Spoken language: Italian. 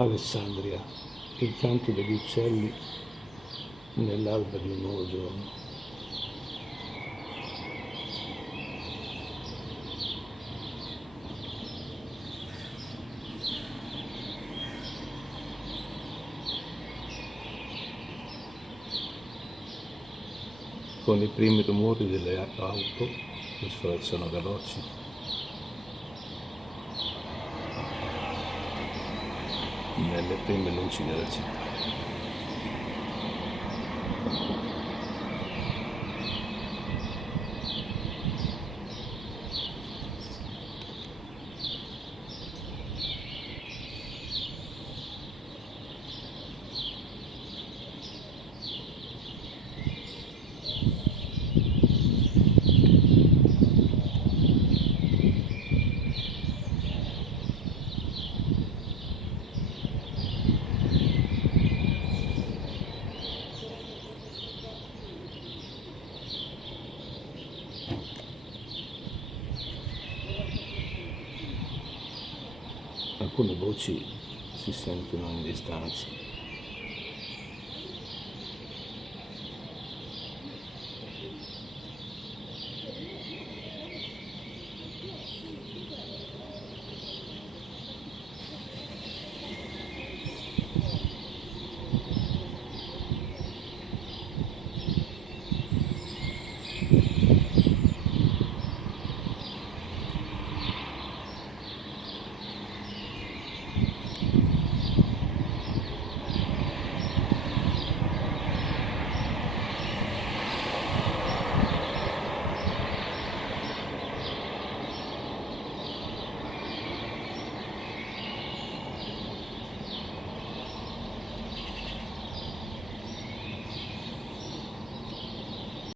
Alessandria, il canto degli uccelli nell'alba di un nuovo giorno. Con i primi rumori delle auto che sfrecciano veloci. Nelle prime luci della città. Alcune voci si sentono in distanza.